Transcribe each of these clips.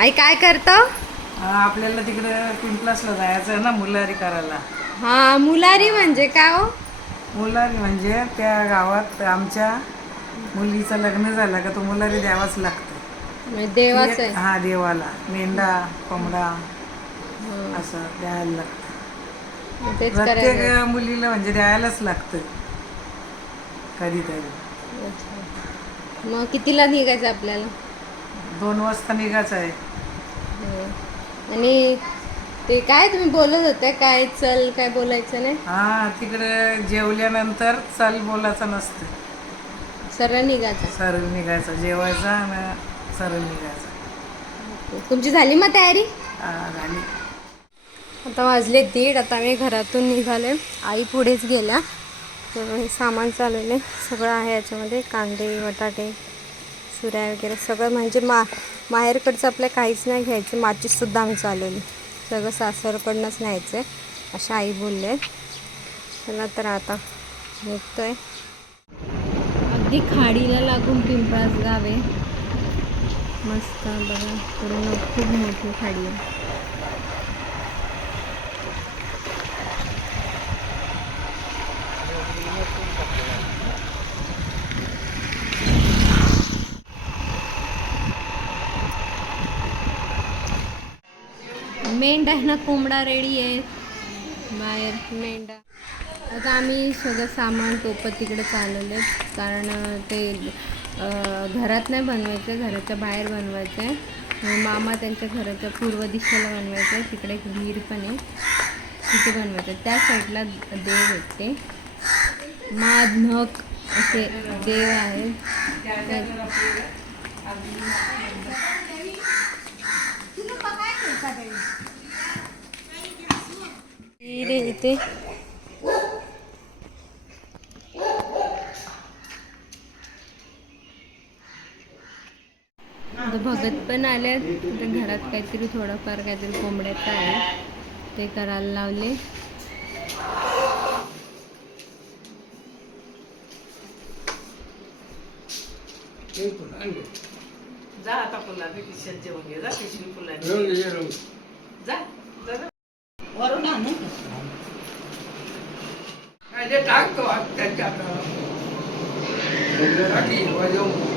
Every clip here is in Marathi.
आई काय करतो? आपल्याला तिकडे पिंपलासला जायचं ना मुलारी करायला. हा मुलारी म्हणजे काय हो? मुलारी म्हणजे त्या गावात आमच्या मुलीचं लग्न झालं का तो मुलारी द्यावाच लागतो. देवाचं हा देवाला. मेंढा कोंबडा असं द्यायला लागतं. प्रत्येक मुलीला म्हणजे द्यायलाच लागतं. कधीतरी. मग कितीला निघायचं आपल्याला? दोन वाजता निघायचं आहे. आणि ते काय तुम्ही बोलत होते? काय चल काय बोलायचं नाही? हा तिकडे जेवल्यानंतर चल बोलायचं नसतं. सरळ निघायचं. सरळ निघायचं जेवायचं आणि सरळ निघायचं. तुमची झाली मग तयारी? हा, झाली. आता वाजले दीड आता मी घरातून निघाले आई पुढेच गेल्या. तर हे सामान चालवले सगळं आहे याच्यामध्ये. कांदे बटाटे सुऱ्या वगैरे सगळं म्हणजे मा माहेरकडचं आपल्या काहीच नाही घ्यायचं. माचीससुद्धा आमचं आलेली. सगळं सासरकडनंच न्यायचं आहे अशा आई बोलले चला तर आता निघतोय. अगदी खाडीला लागून पिंपळास गाव आहे. मस्त बघा पूर्ण खूप मोठी खाडी आहे. मेंढ आहे ना कोंबडा रेडी आहे बाहेर मेंढा आता आम्ही सगळं सामान टोपत तिकडे चालवले कारण ते घरात नाही बनवायचं घराच्या बाहेर बनवायचं. आहे मामा त्यांच्या घराच्या पूर्व दिशेला बनवायचं. आहे तिकडे एक विहीर पण आहे. तिथे बनवायचं. आहे त्या साईडला देव भेटते. ते माद नख असे देव आहेत. विहीर इथे. आता भगत पण आले आता घरात काहीतरी थोडंफार काहीतरी कोंबड्याचं आहे. ते करायला लावले. जा आता घे. जा पिशवी फुलाबी जा जा. वरून आणू ते टाकतो त्याच्यात कापायला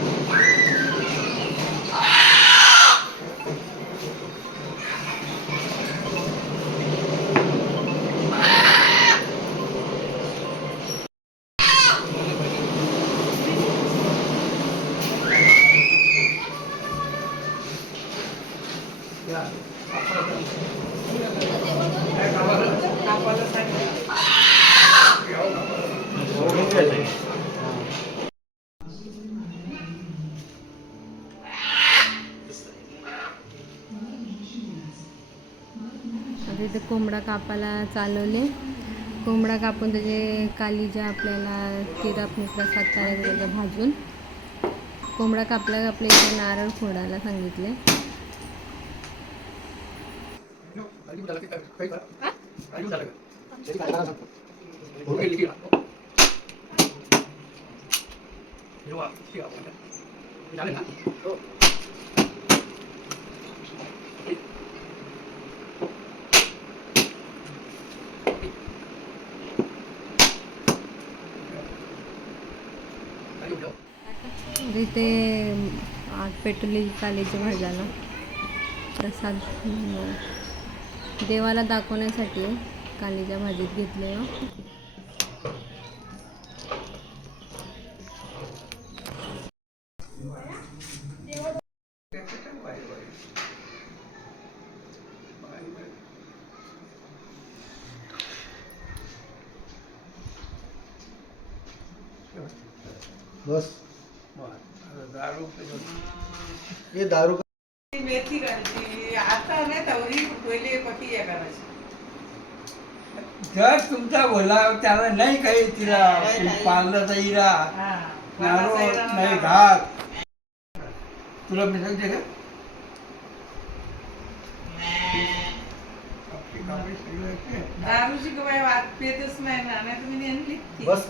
कोंबडा कापायला चालवले. कोंबडा कापून त्याचे कालीजा आपल्याला तिराप प्रसाद करायचा त्याचा भाजून कोंबडा कापला कापल्या इथे नारळ फोडायला सांगितले. आता इथे आठ पेटवली कालीच्या भाजाला प्रसाद देवाला दाखवण्यासाठी कालीच्या भाजीत घेतले बस. दारू हे दारू मेथी घालची आता नाही तवरी पहिले पटी या करायची जर तुमचा बोला त्याला नाही काही तिला पार्लरचा इरा. हा नारळ नाही घात तुला मी सांगते का. दारूची का बाई वाद पेतच नाही ना नाही तुम्ही नेमली. बस.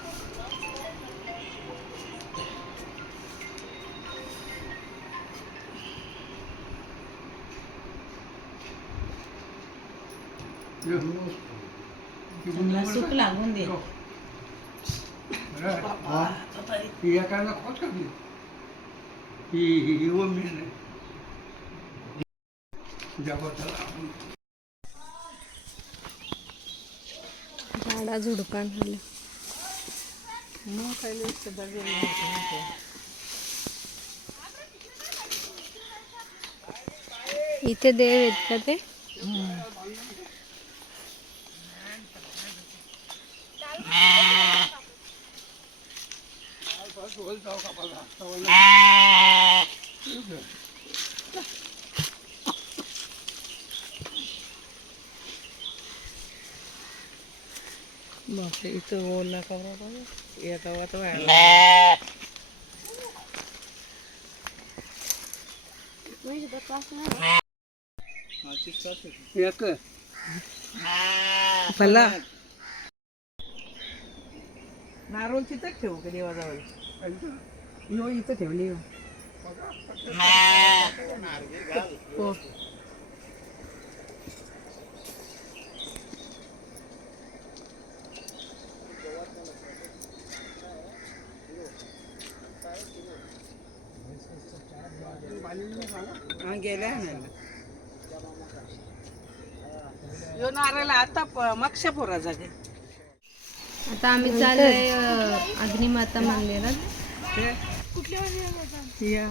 सुख. लागून दे खोच का? ही ही व मी झाडा झुडपान आलं मग नाही. इथे देव आहेत का ते बापरे इथं ओला का बरं या गावात व्हायला एक. भला. नारोल तिथंच ठेवू का देवाजवळ? हो इथं ठेवली हो. हो. हा, गेल्या यो नारळ आता प- मागच्या पोराचा आता आम्ही चाललोय अग्निमाता मंदिरात. या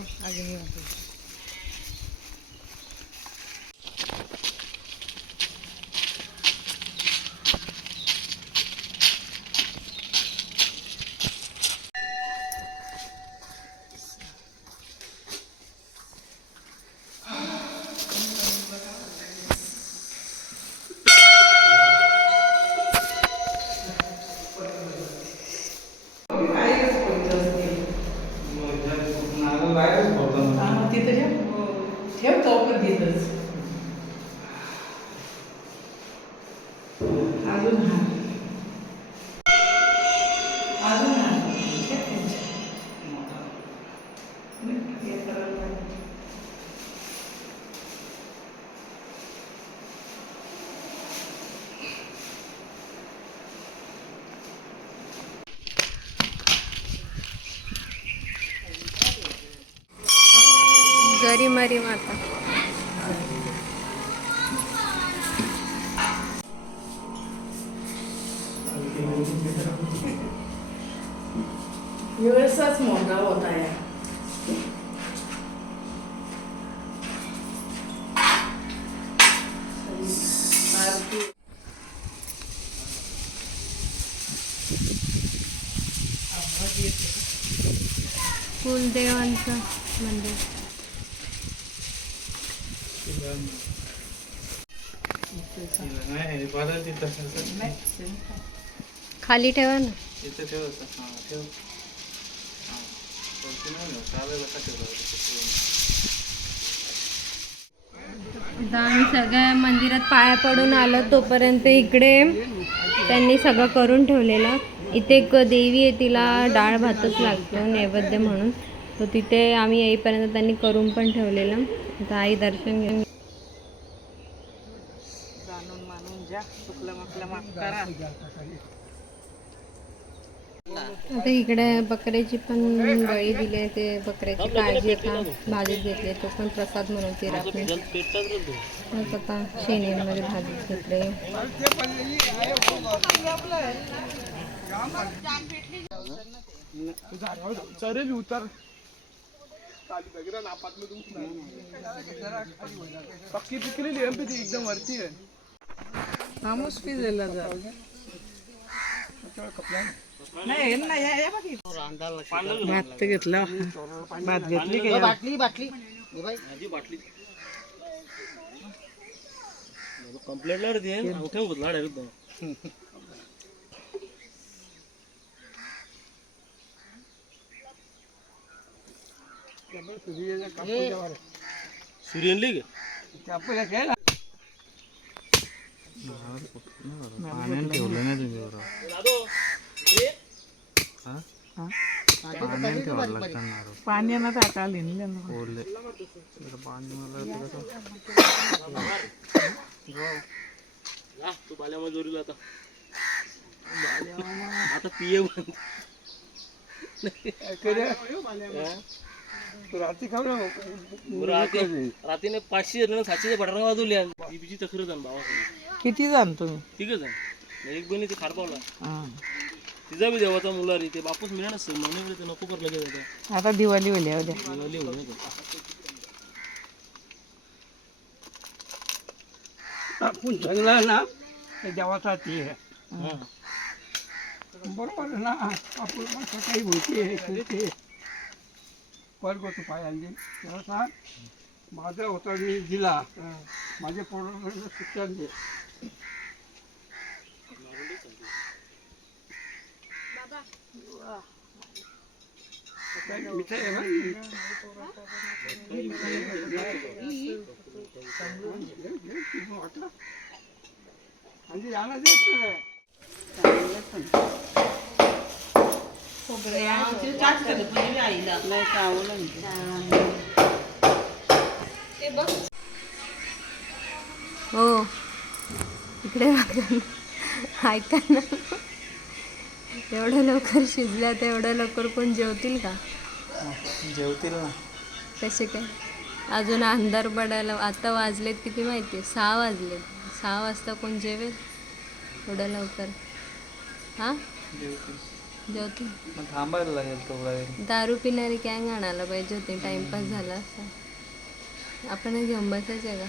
जरी मरी माता. व्यवस्थाच मोठा होता या कुलदेवांचं मंदिर. खाली ठेवा ना. आम्ही सगळ्या मंदिरात पाया पडून आलो तोपर्यंत इकडे. त्यांनी सगळं करून ठेवलेलं. इथे एक देवी आहे तिला डाळ भातच लागतो नैवेद्य म्हणून. तो तिथे आम्ही येईपर्यंत त्यांनी करून पण ठेवलेलं. आता आई दर्शन घेऊन आता इकडे बकऱ्याची पण बळी दिली ते बकऱ्याची काळजी आता भाजीत घेतली तो पण प्रसाद म्हणून मग आता शेणीमध्ये भाजीत घेतले. माणूस पिलेला जा नाही ना या या बाकी भात घेतला भात घेतली का या? बाटली। बाटली कंप्लेंट लावली अंगठ्या बदला डायरेक्ट सूर्य आणली पाण्यानं आता आली तू जोरीला आता आता पिये म्हण. रात्री खाऊ ना बरं, रात्री रात्रीने पाचशे सातशे बटारा वाजवल्या बीबीची तक्रार जाण भावासाठी किती जाण तुम्ही? ठीक आहे एक बहिणी ते खारपावला तिचा बी देवाचा मुला रे ते बापूस मिळा नसतं म्हणून ते नको कर लगेच आता आता दिवाळी होली उद्या दिवाळी का. आपण जंगला ना ते देवाचा ते आहे. हा. बरोबर ना आपण सकाळी होते हे करते वर्ग होतो पाय आणली त्याला सांग माझा होता मी दिला माझ्या पोराला शिक्षण दे. मिठाई आहे ना? आणि याला द्यायचं हो इकडे बघा ना. ऐका ना एवढं लवकर शिजल्या तर एवढं लवकर कोण जेवतील का? जेवतील ना. कसे काय? अजून अंधार पडायला आता वाजलेत किती माहिती आहे? सहा वाजलेत. सहा वाजता कोण जेवेल? एवढं लवकर. हां? जेवतील. थांबायला लागेल तो दारू पिणारी गँग आणायला पाहिजे होती. टाइमपास झाला असता आपण घेऊन बसायचं का?